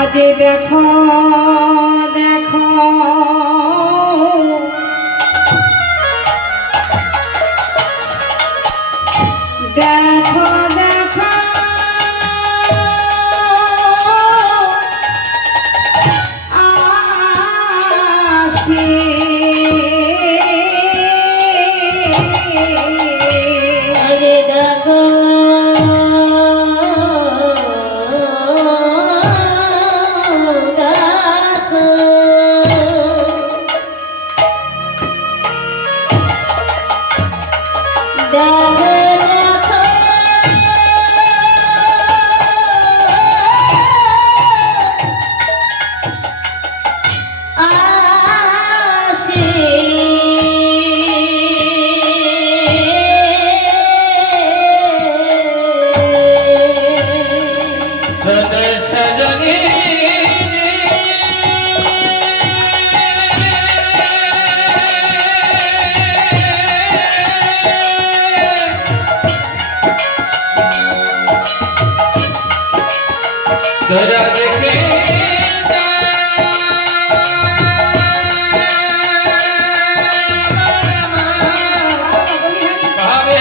আজ দেখো দেখো দেখো দেখো আসি আরে দেখো जरा देखे भावे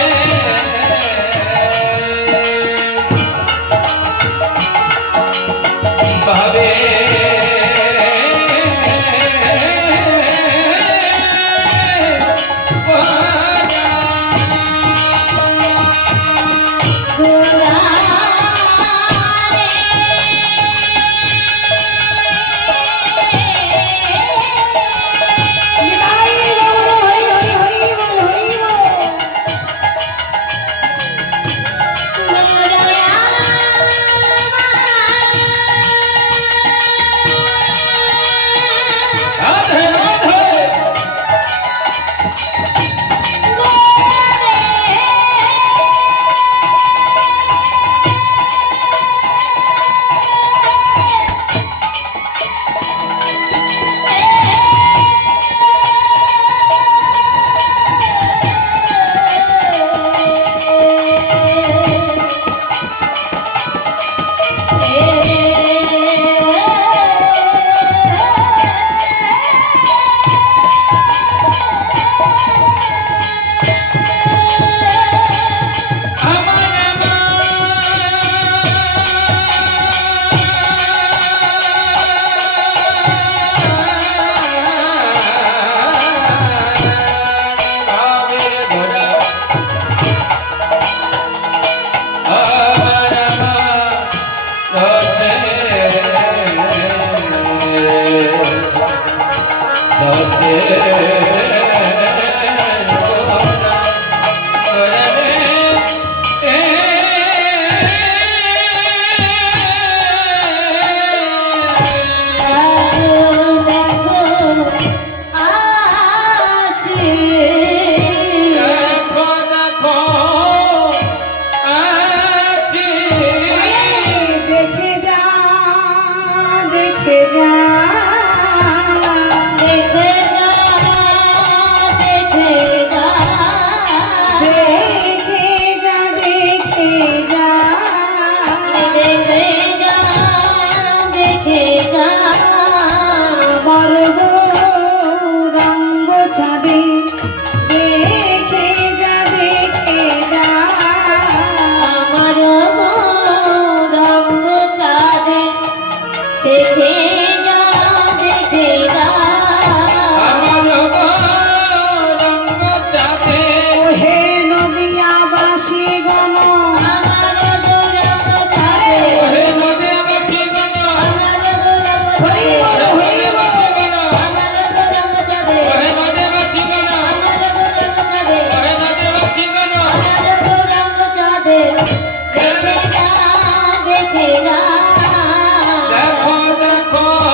देखो देखो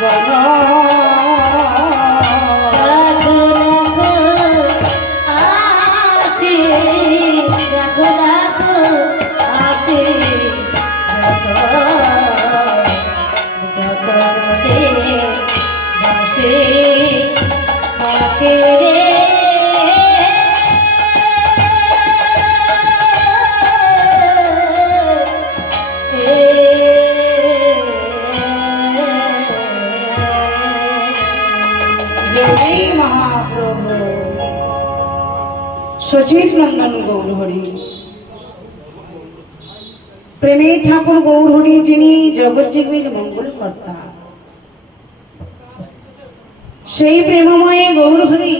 দেখো আসে দেখো আসে জগতে বসে বসে রে জয় মহাপ্রভু সচিব নন্দন গৌর হরি প্রেমের ঠাকুর গৌর হরি যিনি জগজ্জীবীর মঙ্গল কর্তা সেই প্রেমময় গৌর হরি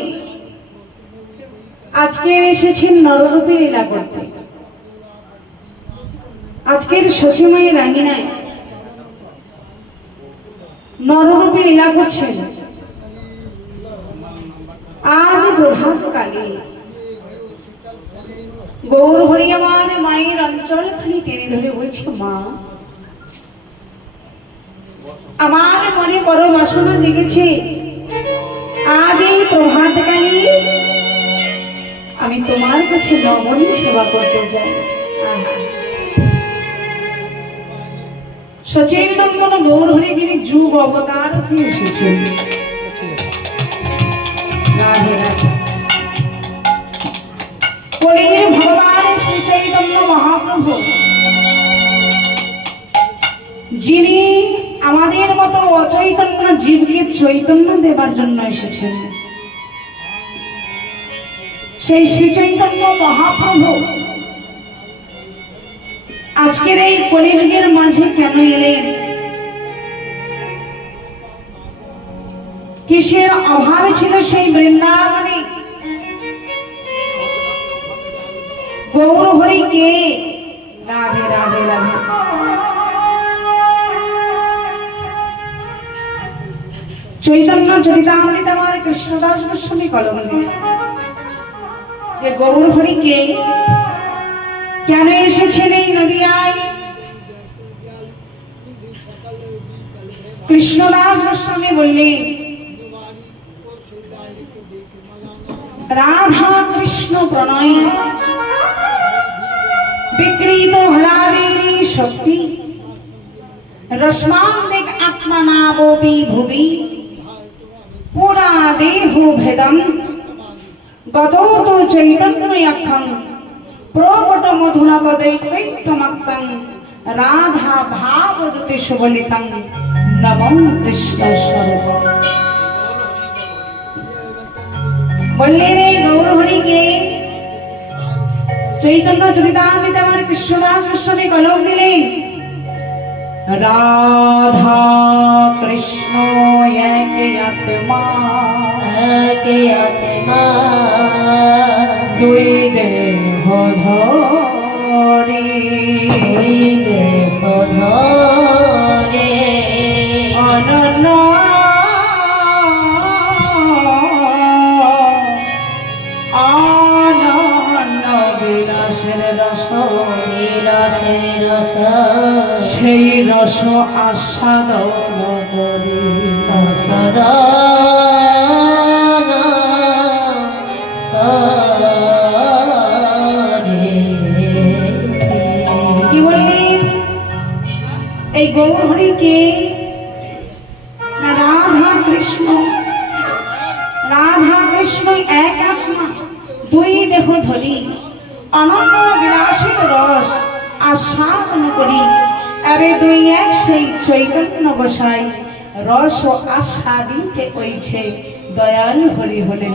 আজকে এসেছেন নররূপে লীলা করতে। আজকের সচিময় রাঙিনায় নররূপে লীলা করছেন। আজ প্রভাতকালে গৌর হরি আমার মায়ের অঞ্চল খানি টেনে ধরে বলছে, মা আমার মনে বড় বাসনা জেগেছে, আজ এই প্রভাতকালে আমি তোমার কাছে নবনী সেবা করতে যাই। সচিন নন্দন গৌর হরি যিনি যুগ অবতার হয়ে এসেছেন। কলির ভগবান শ্রী চৈতন্য মহাপ্রভু যিনি আমাদের মতো অচৈতন্য জীবকে চৈতন্য দেবার জন্য এসেছেন, সেই শ্রী চৈতন্য মহাপ্রভু আজকের এই কলিযুগের মাঝে কেন এলেন? কিসের অভাব ছিল সেই বৃন্দাবনে? গৌর হরি কে? রাধে রাধে রাধে। চৈতন্য চরিতামৃত আমার কৃষ্ণদাস গোস্বামী কলমে যে গৌর হরি কে, কেন এসেছেন এই নদিয়ায়? কৃষ্ণদাস গোস্বামী বললেন, রাধা কৃষ্ণ প্রণয় বিকৃত হলাদেরি শক্তি রশ্মান্দিক আত্মনাবোপি ভুবি পুরা দেহ ভেদম গতৌত চৈতন্যয়ক্ষং প্রকট মধুনা তदैकैकमक्तं রাধা ভাবদূতে সুবলিতং নমঃ কৃষ্ণ স্বরূপ। বললেন এই গৌর হরিকে চৈতন্য চরিতামৃত আমার কৃষ্ণদাস গোস্বামী কলম দিলেন, রাধা কৃষ্ণ একে আত্মা দুই দেহ ধরে অনন্য আনন্দ বিলাসের রস সেই রস আস্বাদন করি কি বললেন? এই গৌর হরিকে রাধা কৃষ্ণ এক আত্মা দুই দেহ ধরি অনন্য বিলাসের রস আস্বাদন করি। এবে দুই এক সেই চৈতন্য গোসাই রস আস্বাদিতে কইছে, দয়াল হরি হলে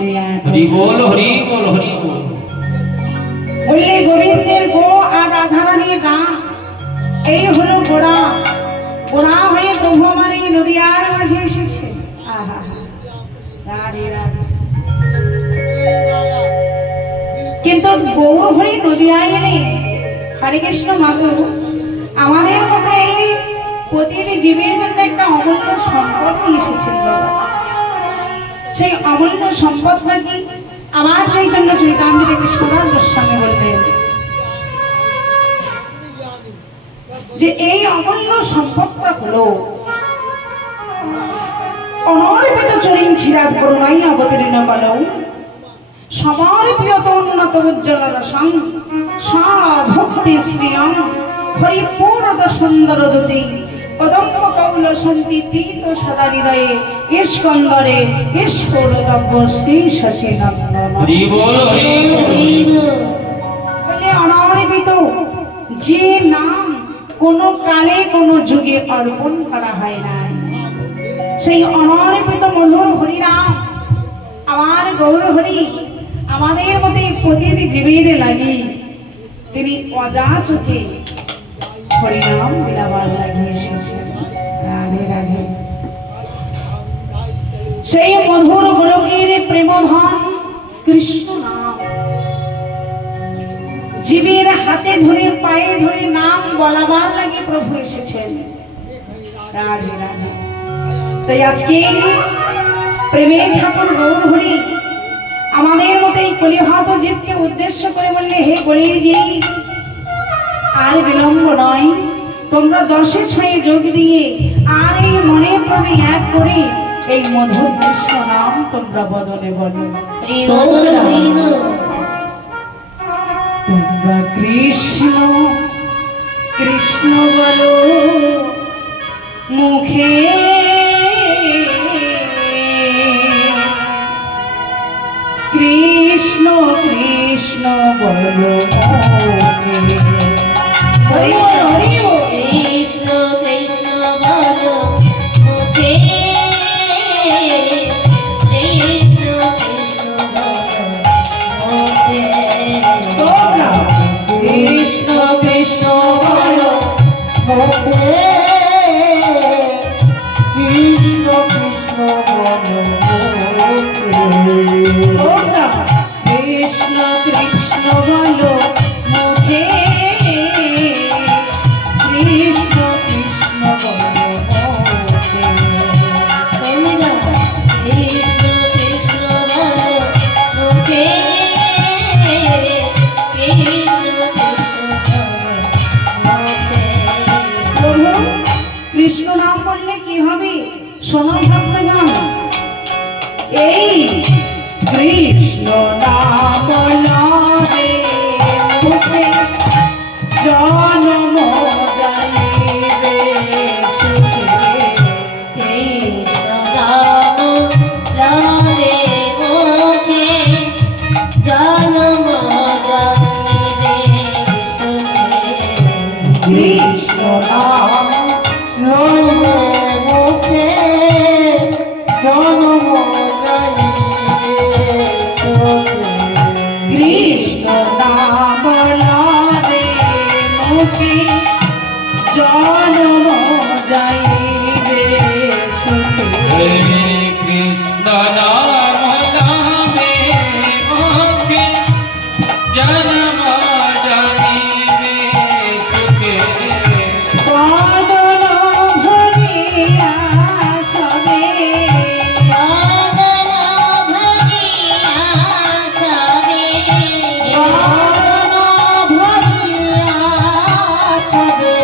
হরি বল হরি বল হরি বল। বললে গোবিন্দের গো আর রাধারানীর রাম, এই হলো গোড়া। গোড়া হয়ে প্রভু আমার এই নদিয়ার মাঝে এসেছে। আহা রাধে রাধে। কিন্তু গৌর হয়ে নদিয়ায় এলে হরে কৃষ্ণ মাধু আমাদের মতো এই প্রতিটি জীবের জন্য একটা অমূল্য সম্পদ নিয়ে এসেছেন বাবা। সেই অমূল্য সম্পদটা কি? আমার চৈতন্য চরিতামৃত কৃষ্ণদাস গোস্বামী বললেন যে এই অমূল্য সম্পদটা হলো চিরাত করুণাই অবতীর্ণ কল সবার প্রিয়ত উন্নত উজ্জ্বল রসং ভক্তি শ্রিয়ং হরিপূর্ণত সুন্দর দুতি কদম্ব কৌল শান্তি প্রীত সদা হৃদয়ে ইস্কন্দরে ইস্ফুরতব্য শ্রী সচিনন্দন হরি বল হরি বল বলে অনর্বিত যে নাম কোনো কালে কোনো যুগে অর্পণ করা হয় না, সেই অনর্পিত মধুর হরিনাম আমার গৌর হরি আমাদের মধ্যে প্রতিটি জীবের লাগি তিনি অযাচকে হরিনাম বিলাবার লাগিয়ে এসেছেন। রাধে রাধে। সেই মধুর গোলকের প্রেমধন কৃষ্ণ নাম জীবের হাতে ধরে পায়ে ধরে নাম বলাবার লাগে প্রভু এসেছেন। রাধে রাধে। তাই আজকে প্রেমের ঠাকুর গৌর হরি আমাদের মতো এই কলিহত জীবকে উদ্দেশ্য করে বললে, হে কলির জীব, আর বিলম্ব নয়, তোমরা 10-6 যোগ দিয়ে আর এই মনে প্রাণে এক করে এই মধুর কৃষ্ণ নাম তোমরা বদলে বলো। তোমরা কৃষ্ণ কৃষ্ণ বলো মুখে, কৃষ্ণ কৃষ্ণ বলো মুখে। হরি বল, হরি বল। কৃষ্ণ কৃষ্ণ বলো মুখে, কৃষ্ণ কৃষ্ণ বলো মুখে। তোমরা কৃষ্ণ কৃষ্ণ বলো মুখে, কৃষ্ণ কৃষ্ণ বলো মুখে। তোমরা কৃষ্ণ কৃষ্ণ বলো মুখে, কৃষ্ণ কৃষ্ণ বলো মুখে। তোমরা কৃষ্ণ কৃষ্ণ বলো মুখে, কৃষ্ণ কৃষ্ণ বলো মুখে। প্রভু কৃষ্ণ নাম বললে কি হবে? শোনো ভক্তগণ, এই কৃষ্ণ নাম লবে মুখে, জনম যাইবে সুখে। কৃষ্ণ নাম লবে মুখে, জনম যাইবে সুখে। কৃষ্ণ নাম লবে মুখে, জনম যাইবে সুখে। কৃষ্ণ নাম লবে মুখে, জনম যাইবে সুখে। হরে কৃষ্ণ নাম নামে মুখে জনম যাইবে সুখে। কদল ভরিয়া সবে, বাদল ভরিয়া সবে, কদল ভরিয়া সবে,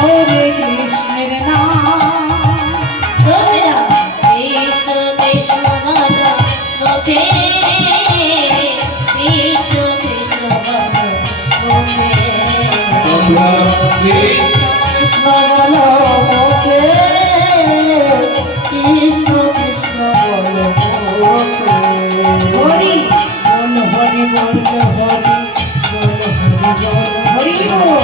হরে কৃষ্ণের নাম। তোমরা কৃষ্ণ কৃষ্ণ বলো মুখে, কৃষ্ণ কৃষ্ণ বলো মুখে। তোমরা কৃষ্ণ কৃষ্ণ বলো মুখে, কৃষ্ণ কৃষ্ণ বলো মুখে। হরি বল, হরি বল, হরি বল, হরি বল, হরি বল,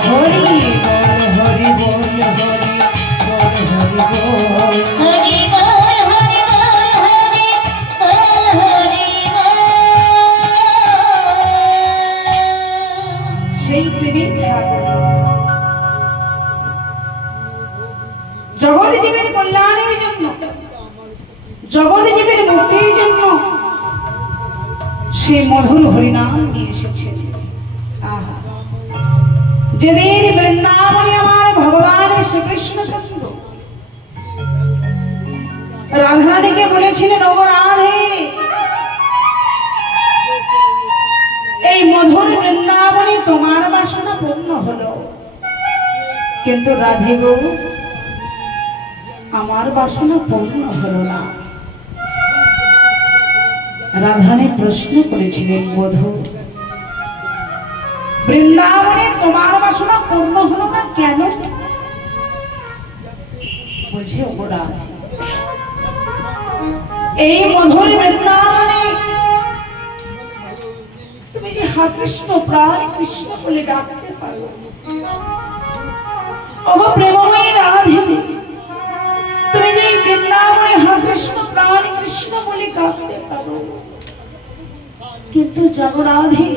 হরি বল, হরি বল, হরি বল, হরি বল। হরি বল, হরি বল, হরি বল, হরি বল। সেই প্রেমিক ঠাকুর জগৎ জীবের কল্যাণের জন্য, জগৎ জীবের মুক্তির জন্য সে মধুর হরিনাম নিয়ে এসেছে। আহা, যেদিন বৃন্দাবনে আমার ভগবান শ্রীকৃষ্ণচন্দ্র রাধারানীকে বলেছিলেন, ও রাধে, এই মধুর বৃন্দাবনে তোমার বাসনা পূর্ণ হলো, কিন্তু রাধে গো আমার বাসনা পূর্ণ হলো না। রাধারানী প্রশ্ন করেছিলেন, বধূ বৃন্দাবনে তোমার বাসনা পূর্ণ হলো না কেন? বুঝে ওরা এই মধুর বৃন্দাবনে তুমি যে হা কৃষ্ণ প্রাণ কৃষ্ণ বলে ডাকতে পারো, ওগো প্রেমময়ী রাধে, তুমি যে বৃন্দাবনে হা কৃষ্ণ প্রাণ কৃষ্ণ বলে ডাকতে পারো, কিন্তু জানো রাধে,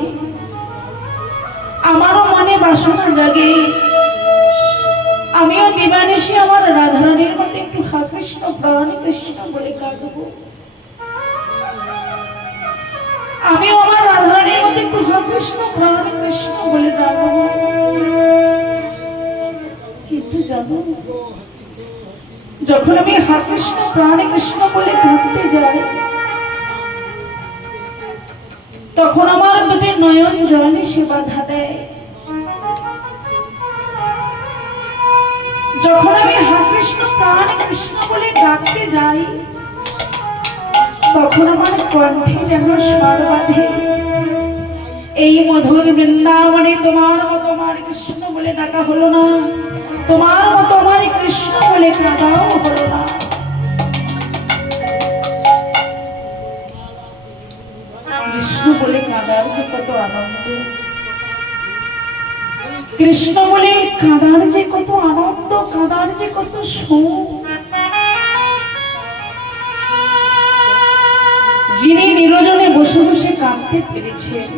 আমারও মনে বাসনা জাগে, আমিও দিবানিশি আমার রাধারানীর মধ্যে একটু হা কৃষ্ণ প্রাণ কৃষ্ণ বলে কাঁদবো, আমিও আমার রাধারানীর মধ্যে একটু হা কৃষ্ণ প্রাণ কৃষ্ণ বলে ডাকবো। কিন্তু জানো, যখন আমি হা কৃষ্ণ প্রাণ কৃষ্ণ বলে কাঁদতে যাই, তখন আমার দুটি নয়ন জল এসে বাধা দেয়। যখন আমি হা কৃষ্ণ প্রাণ কৃষ্ণ বলে ডাকতে যাই, তখন আমার কণ্ঠে যেন স্বর বাঁধে, এই মধুর বৃন্দাবনে তোমার মতো আমার কৃষ্ণ বলে ডাকা হলো না, তোমার মতো আমার কৃষ্ণ বলে কাঁদাও হলো না। কৃষ্ণ বলে কাঁদার যে কত আনন্দ, কৃষ্ণ বলে কাঁদার যে কত আনন্দ, কাঁদার যে কত সুখ। যিনি নিরজনে বসে বসে কাঁদতে পেরেছেন,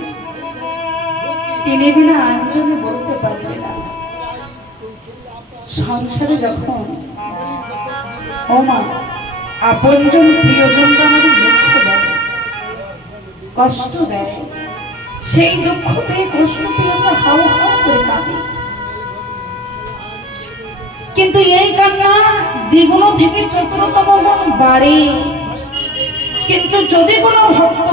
তিনি বিনা আয়োজনে বলতে পারবে না। সংসারে যখন ও মা আপনজন প্রিয়জনরা আমাদের দুঃখ দেয়, কষ্ট দেয়, সেই দুঃখ পেয়ে কষ্ট পেয়ে আমরা হাও হাও করে কাঁদি, কিন্তু এই কান্না দ্বিগুণ থেকে চতুরতম গুণ বাড়ে। কিন্তু যদি কোনো ভক্ত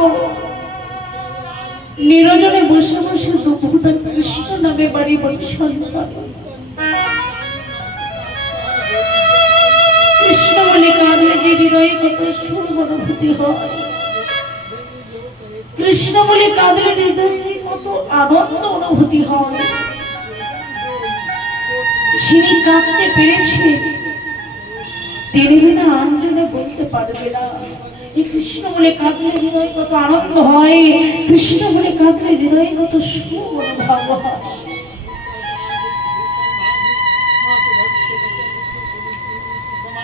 নিরজনে বসে বসে দুঃখটা কৃষ্ণ নামে বাড়ি বরিশন করে, কৃষ্ণ বলে কাঁদলে যে হৃদয়ে কত সুর অনুভূতি হয়, কৃষ্ণ বলে কাঁদলে হৃদয়ে কত আনন্দ অনুভূতি হয়, যিনি কাঁদতে পেরেছে তিনি বিনা আঞ্জনে বলতে পারবে না। এই কৃষ্ণ বলে কাঁদলে হৃদয়ে কত আনন্দ হয়, কৃষ্ণ বলে কাঁদলে হৃদয়ে কত সুখ অনুভব হয়।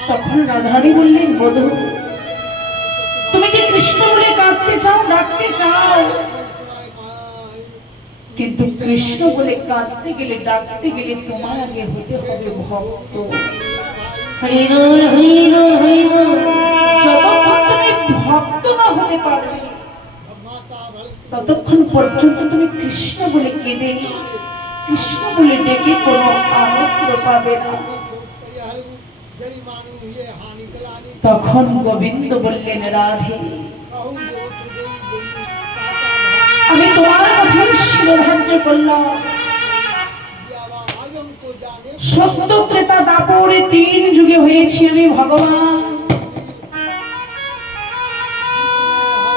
তখন রাধারানী বললেন, বধূ তুমি যে কৃষ্ণ বলে কাঁদতে চাও, ডাকতে চাও, কিন্তু কৃষ্ণ বলে কাঁদতে গেলে, ডাকতে গেলে তোমার আগে হতে হবে ভক্ত। হরি বল হরি বল হরি বল। যতক্ষণ তুমি ভক্ত না হতে পারবে, ততক্ষণ পর্যন্ত তুমি কৃষ্ণ বলে কেঁদে, কৃষ্ণ বলে ডেকে কোনো আনন্দ পাবে না। তখন গোবিন্দ বললেন, রাধে আমি তোমার কথাই শিরোধার্য করলাম, সত্য ত্রেতা দাপরে 3 যুগে হয়েছি আমি ভগবান,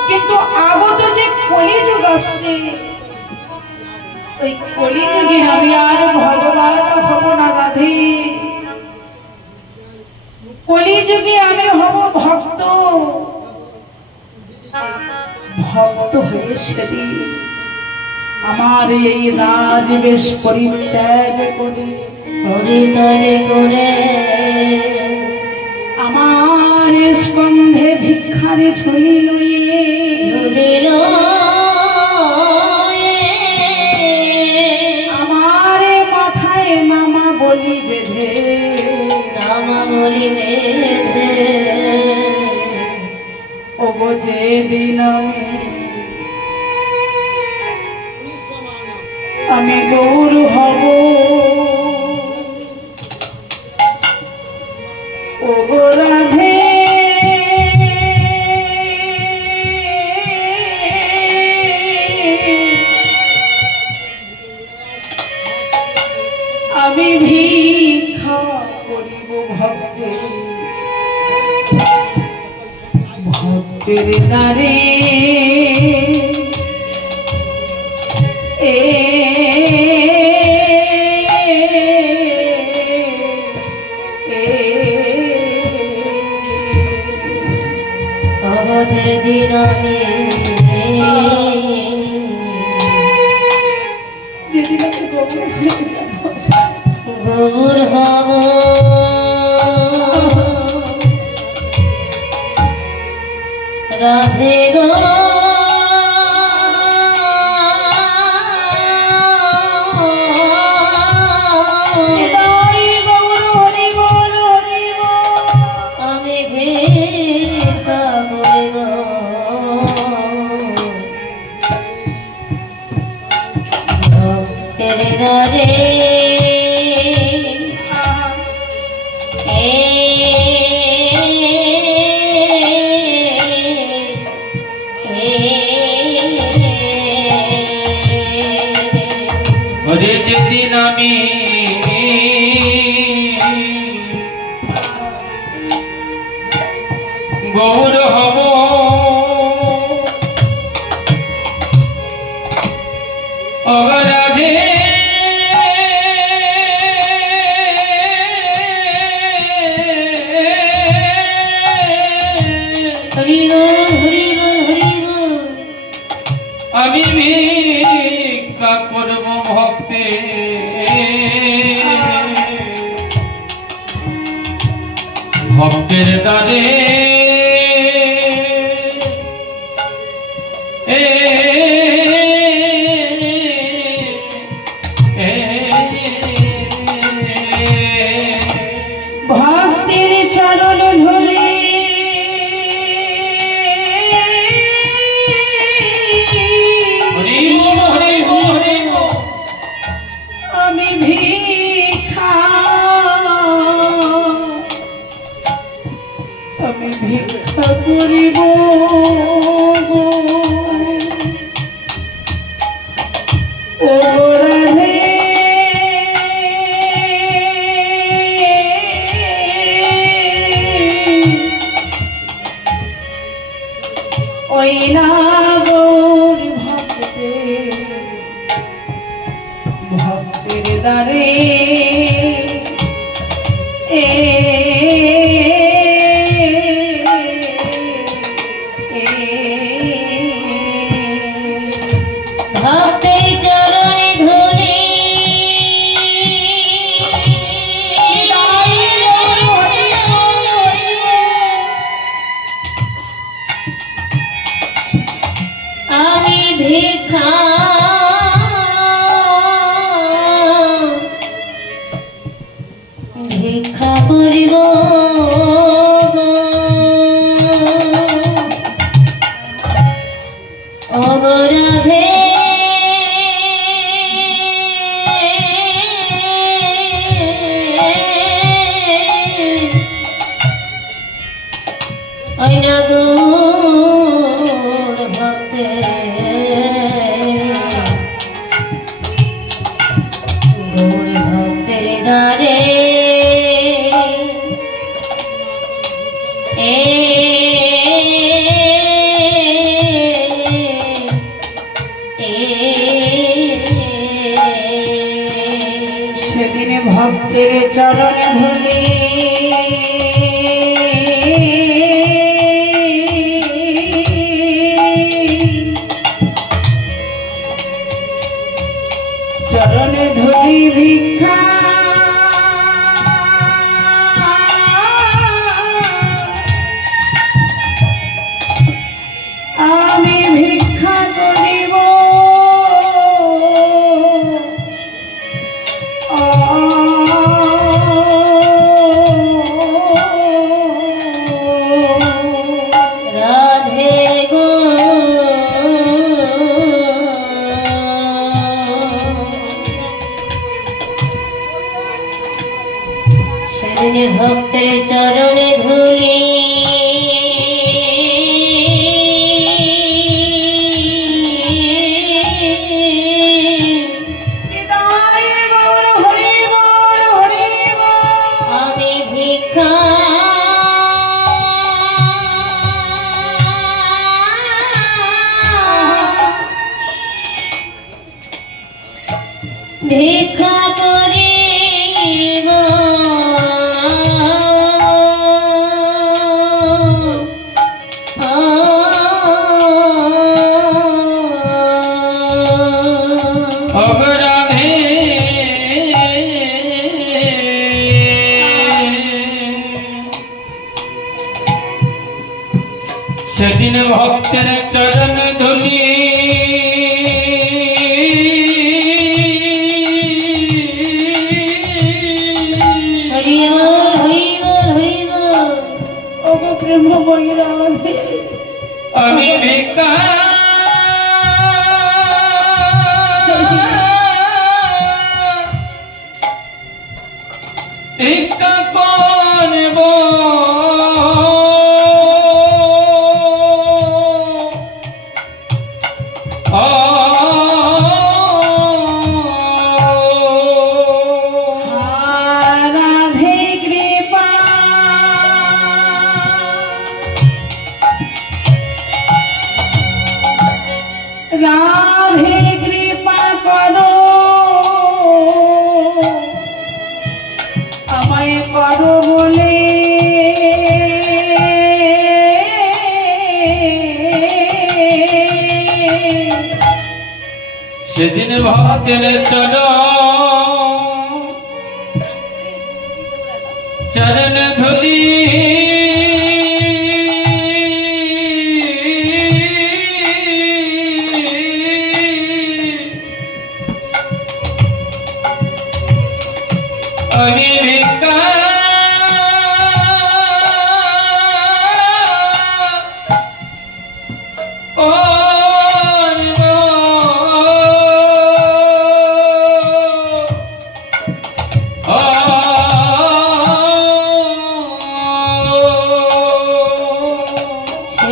কিন্তু আগত যে কলিযুগ আসছে, ওই কলিযুগে আমি আর ভগবান হব না রাধে, কলিযুগে আমি হব ভক্ত। ভক্ত হয়ে সেদিন আমার এই রাজবেশ পরিত্যাগ করে, হরিতলে করে আমার স্কন্ধে ভিক্ষারি ঝুলি লইয়ে, ঝুলিল আমার মাথায় নামা বলি বেঁধে, নামা বলি বেঁধে, ওগো যেদিন আমি গৌর হব, ওগো রাধে আমি ভিক্ষা করিব ভক্তে, ভক্তের দ্বারে যেদিন আমি যেদিন আমি গৌর হব রাধে গো আমি ভিক্ষা করিব ভক্তের দ্বারে ওরে যেদিন আমি গৌর হব অগরাধে আমি ভিক্ষা করব ভক্তে ভক্তের দ্বারে ভক্তের চরণ ধরে হরি বল হরি বল হরি বল। আমি ভিক্ষা করিব ও রাধে ওই না গৌর ভক্তের দ্বারে ভক্তের চরণে ধুলি আমি ভিক্ষা ভিক্ষা করিব অগরাধে আইনা গৌর ভক্তে গৌর ভক্তের দ্বারে সেদিন ভক্তের চরণে ধুলি চরণে ধুলি ভিক্ষা আমি ভিক্ষা করিব রাধে গো সেদিন ভক্তের চরণে ধুলি আমি ভিক্ষা ভক্তের চরণ ধুলি হরি বল হরি বল হরি বল ওগো প্রেমময়ী রাধে আমি ভিক্ষা ভিক্ষা করব রাধে কৃপা রাধে কৃপা করো আমায় করো বলে সেদিন ভক্তের চরণ ধুলি আমি ভিক্ষা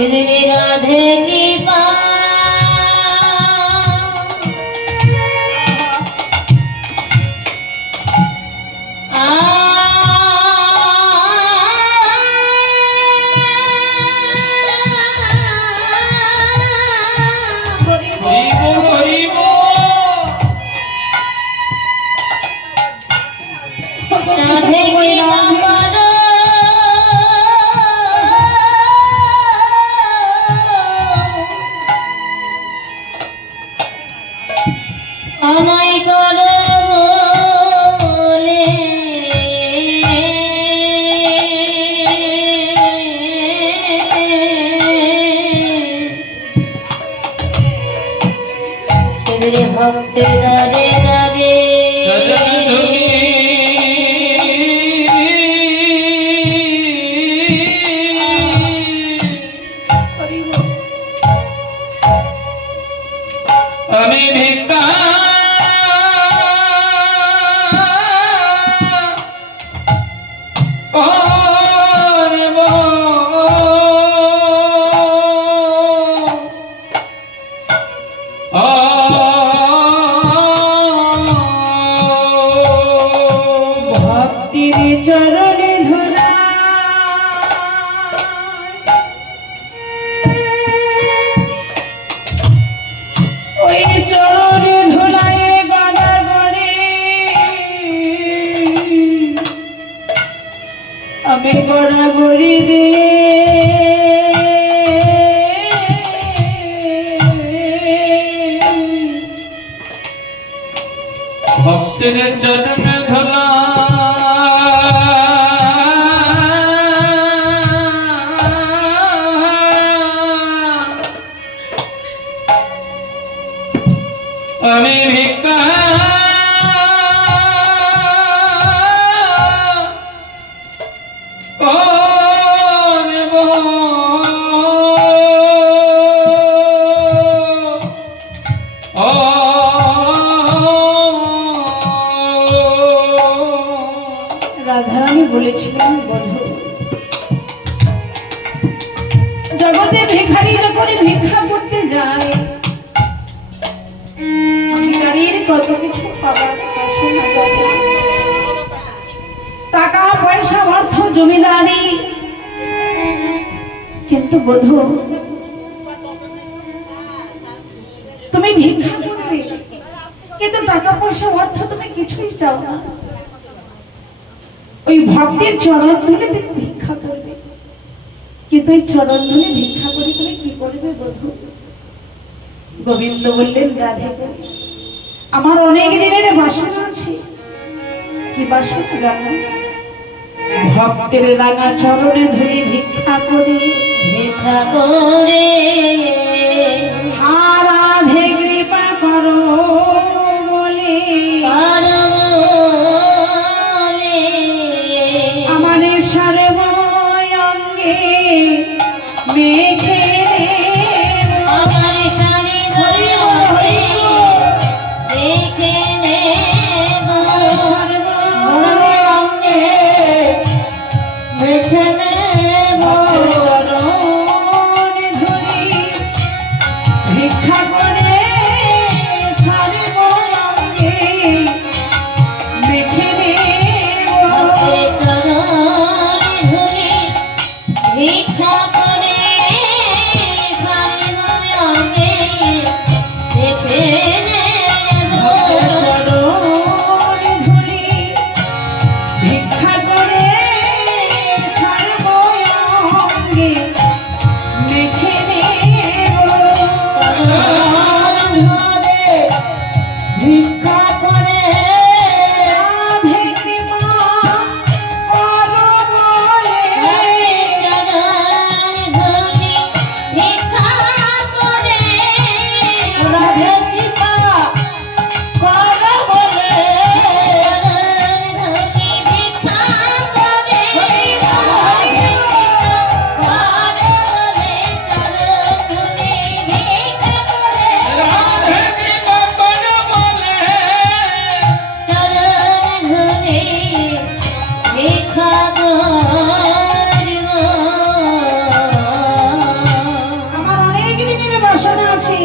সেদিন রাধে কৃপা রাধে কৃপা করো আমায় করো বলে সেদিন ভক্তের দাঁড়ে দাঁড়ে চরণ ধুলি আমি ভিক্ষা করব ভক্তির চরণে ধরা ওই চরণে ধুলায় বাধা করে আমি গড়াগড়ি দিয়ে ভক্তের চরণ ধুলা আমি ভিক্ষা করব রাধারানী বলেছিলেন বধূ জগতে ভিখারি যখন ভিক্ষা করতে যায় ভিখারির কত কিছু পাবার কথা শোনা যায় টাকা পয়সা অর্থ জমিদারি কিন্তু বধূ তুমি ভিক্ষা করবে কিন্তু টাকা পয়সা অর্থ তুমি কিছুই চাও না ওই ভক্তের চরণ ধরে তুমি ভিক্ষা করবে কিন্তু ওই চরণ ধরে ভিক্ষা করে তুমি কি করবে বধূ গোবিন্দ বললেন রাধে আমার অনেক দিনের বাসনা আছে কি বাসনা জানো ভক্তের রাঙা চরণে ধরে ভিক্ষা করে ভিক্ষা করে রাধে কৃপা করো বলে আমার সর্বঙ্গে মেঘে আমার শাড়ি ধরে দেখে নেব সর্বঙ্গে মেঘে নেব চরণ ধরি ভিক্ষা করে সর্বঙ্গে মেঘে নেব ভিক্ষা করে সারিনয়নে দেখে নেব চরণ ধরি ভিক্ষা করে সর্বঙ্গে মেঘে নেব ভিক্ষা করে রাধে কৃপা করো বলে ভিক্ষা করে রাধে কৃপা করো বলে ভিক্ষা করে রাধে কৃপা করো বলে আমার অনেক দিনের বাসনা আছে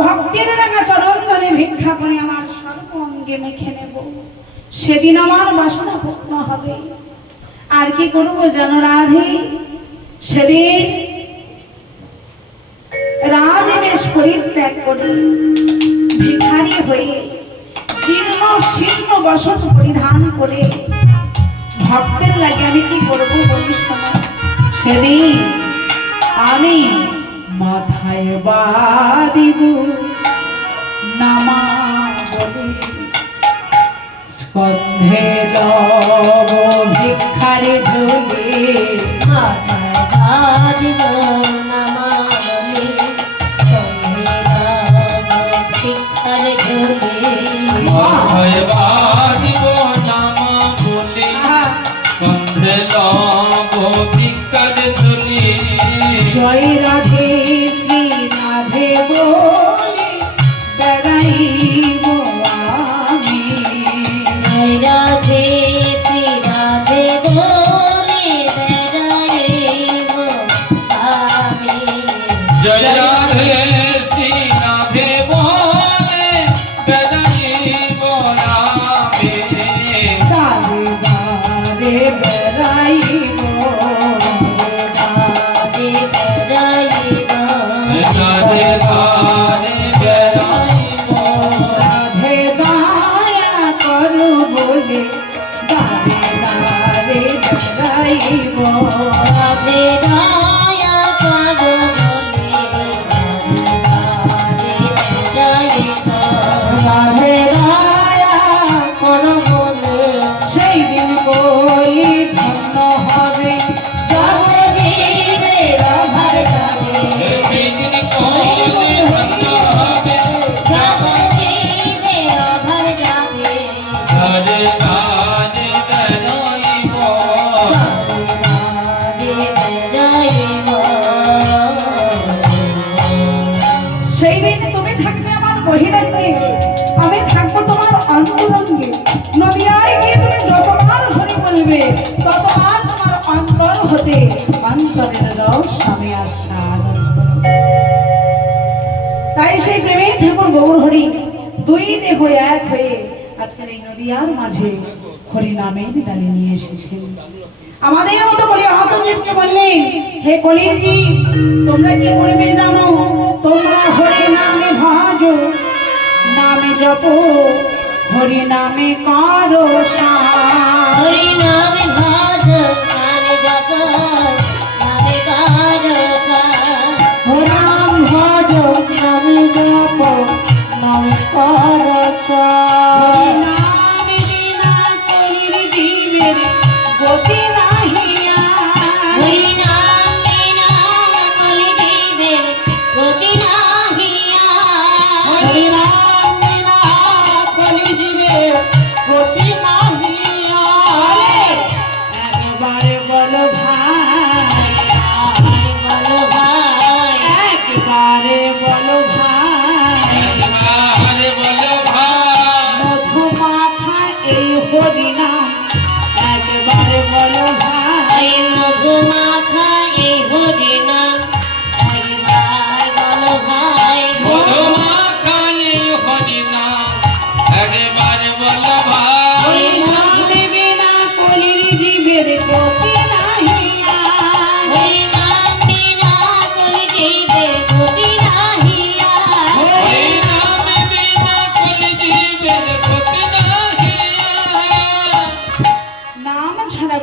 ভক্তের রাঙা চরণ ধরে ভিক্ষা করে আমার সর্বঙ্গে মেখে নেব সেদিন আমার বাসনা পূর্ণ হবে আর কি করবো জানো রাধে সেদিন রাজবেশ পরিত্যাগ করে ভিখারি হয়ে জীর্ণ শীর্ণ বসন পরিধান করে ভক্তের লাগে আমি কি করবো বলিস শোনো সেদিন আমি মাথায় বাদিব নামা বলে স্কন্ধে লব ভিক্ষারে ঝুলে মাথায় বাঁধিব নামা বলি কন্ধে লব ভিক্ষার ঝুলি জয় রাধে শ্রী রাধে বলে বেড়াইব আমি রাধে শ্রী রাধে বলে বেড়াইব আমি জয় রাধে শ্রী রাধে বলে বেড়াইব রামে দারে দারে বেড়াইব রাধে বেড়াইব রাধে ধারে বেড়াইব রাধে দয়া করু বলে দারে দারে বেড়াইব রাধে দয়া করো বলে রাধে বেড়াইব রাধে দয়া করু বলে সেই দিন বলি ধন্য হবে যাবে জীবের অভাব যাবে সেদিন কইলে ধন্য হবে জীবের অভাব যাবে ধারে ধারে বেড়াইব সেই দিন তুমি থাকবে আমার বহিরাঙ্গে আমি থাকবো তোমার অন্তরঙ্গে নদিয়ায় গিয়ে তুমি যতবার হরি বলবে ততবার তোমার অন্তর হতে অন্তরের রস আমি আস্বাদন করব। তাই সেই প্রেমের ঠাকুর গৌর হরি দুই দেহ এক হয়ে আজকের এই নদিয়ার মাঝে হরি নামের ডালি নিয়ে এসেছেন। আমাদের মতো বলি আহত জীবকে বললেন, হে কলির জীব, তোমরা কি করবে জানো? তোমরা হরি নামে ভজো, নামে জপো, হরি নামে করো সার। হরি নামে ভজ নামে জপ নামে কার হরাম ভজো, নামে জপো, নামে করো সার। নামে বিনা কলির জীবের গতি নাহি আর। হরি নাম বিনা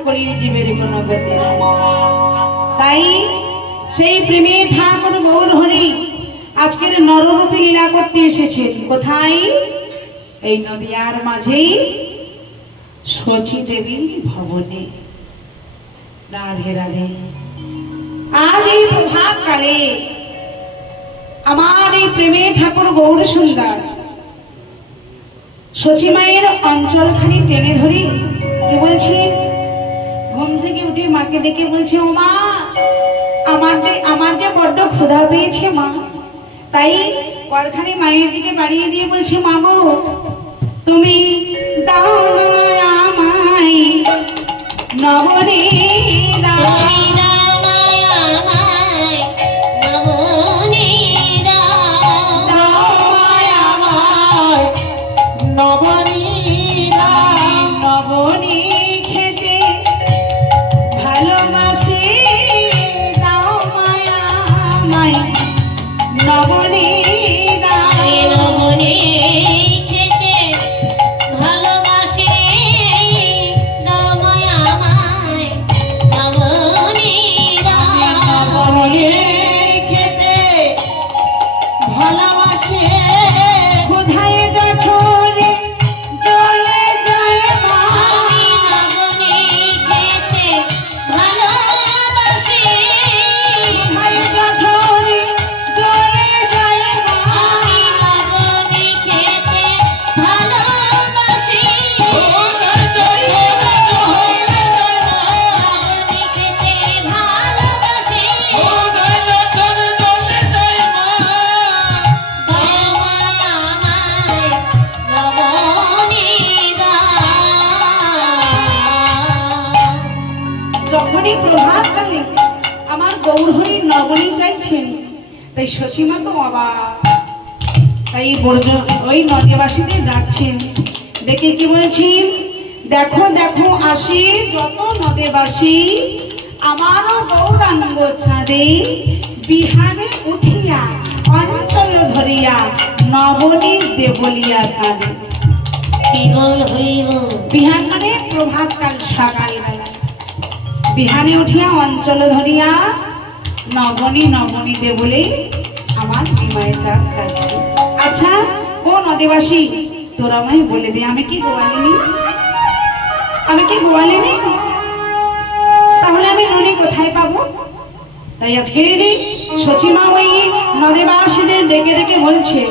কলির জীবের কোনো গতি নাই। তাই সেই প্রেমের ঠাকুর গৌর হরি আজকের নররূপী লীলা করতে এসেছেন কোথায়? এই নদিয়ার মাঝেই শচী দেবীর ভবনে। রাধে রাধে। আজ এই প্রভাত কালে আমার এই প্রেমের ঠাকুর গৌর সুন্দর শচী মায়ের অঞ্চলখানি টেনে ধরি কি বলছি, ঘুম থেকে উঠে মাকে ডেকে বলছে, ও মা, আমার যে বড্ড ক্ষুধা পেয়েছে মা। তাই কড়খানি মায়ের দিকে বাড়িয়ে দিয়ে বলছে, মা গো, তুমি দাও না আমায় নবনী দাও। নবনী খেতে ভালোবাসি, দাও মায়া মায় নবনী যখনই প্রভাত কালে আমার গৌরহরির নবনী চাইছেন, তাই শচীমা তো অবাক। তাই ওই নদীবাসীদের ডাকছেন, দেখে কি বলছি, দেখো দেখো আসি যত নদীবাসী, আমারও গৌরাঙ্গ ছাদে বিহারে উঠিয়া অঞ্চল ধরিয়া নবনীর দেবলিয়া কাঁদে। বিহার মানে প্রভাত কাল, সকালবেলা বিহানে উঠিয়া অঞ্চল ধরিয়া নবনী নবনী দে বলে আমার বিমায় চাঁদ খাচ্ছে। আচ্ছা ও নদীবাসী, তোরা আমায় বলে দে, আমি কি গোয়ালিনি? আমি কি গোয়ালিনি? তাহলে আমি ননি কোথায় পাবো? তাই আজকে শচীমা ওই নদীবাসীদের ডেকে ডেকে বলছে,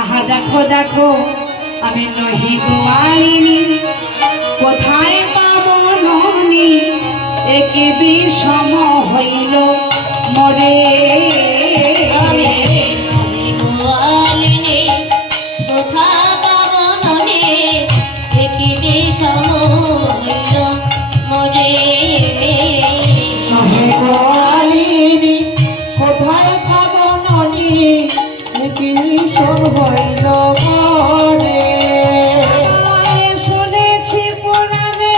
আহা দেখো দেখো, আমি নহি গোয়ালিনি, কোথায় পাবো ননি? একে বিষম হইল মরে। কোথায় খাবো ননি, একে বিষম হইল মরে। শুনেছি পুরাণে,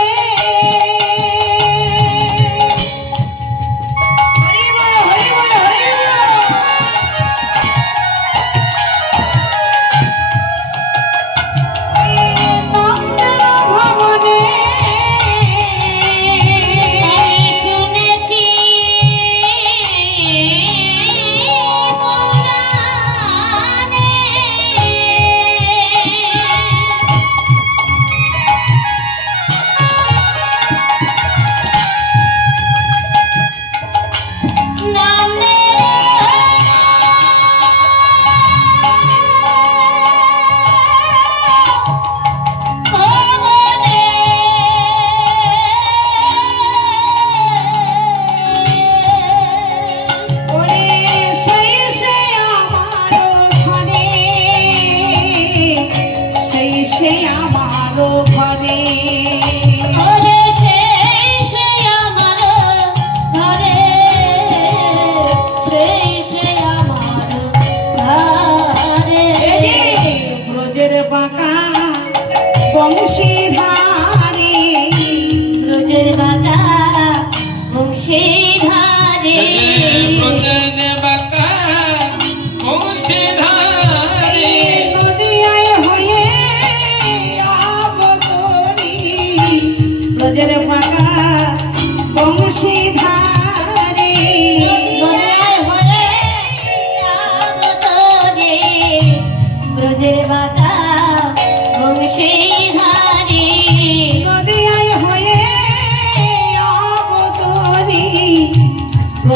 ব্রজের ফাঁকা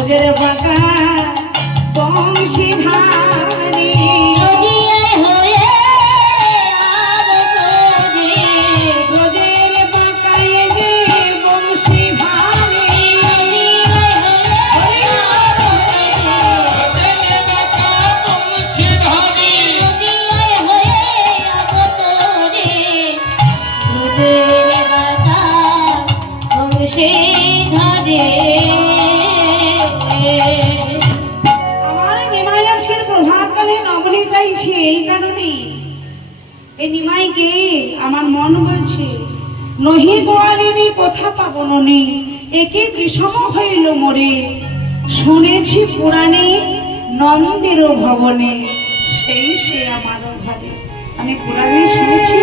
ব্রজের বাঁকা বংশীধারী নদিয়ায় হয়ে আবতরে ব্রজের বাঁকায় যে বংশীধারী নদিয়ায় হয়ে আবতরে নদিয়ায় হয়ে আবতরে ব্রজের বাঁকা বংশীধারে আমার নিমাই আজকের প্রভাতকালে নবনী চাইছে এই কারণে এই নিমাইকে আমার মন বলছে নহি গোয়ালিনী কথা পাবন নেই একে বিষম হইল মোরে শুনেছি পুরাণে নন্দের ভবনে সেই সে আমার ঘরে আমি পুরাণে শুনেছি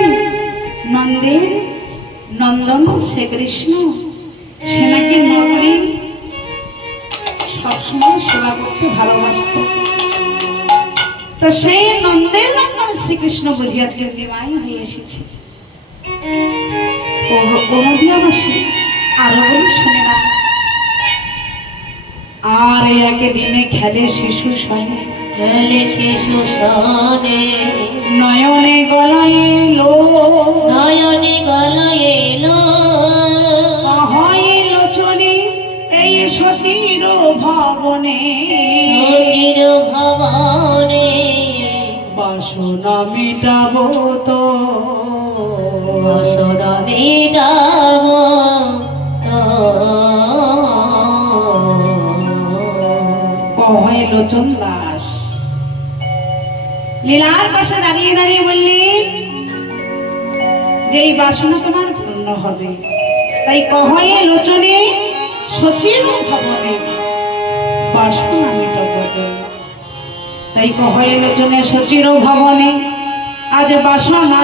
নন্দের নন্দন সে কৃষ্ণ সে নাকি নবনী সবসময় সেবা করতে ভালোবাসত তো সেই নন্দের নন্দন শ্রীকৃষ্ণ বুঝি আজকে নিমাই হয়ে এসেছে অনুদিয়াবাসী আরো বলি শুনে না আর একদিনে খেলে শিশু সনে খেলে শিশু সনে নয়নে গলায় লো নয়নে গলায় এলো হয় লোচনে এই সচির ভবনে সচির ভবনে বাসনা মিটাবো তো বসরা মেটাব কহে লোচন দাস লীলার পাশে দাঁড়িয়ে দাঁড়িয়ে বললেন যে এই বাসনা তোমার পূর্ণ হবে তাই কহে লোচনে সচির ভবনে বাসনা মিটাবো তো। তাই কহে লোচনে সচির ভবনে আজ বাসনা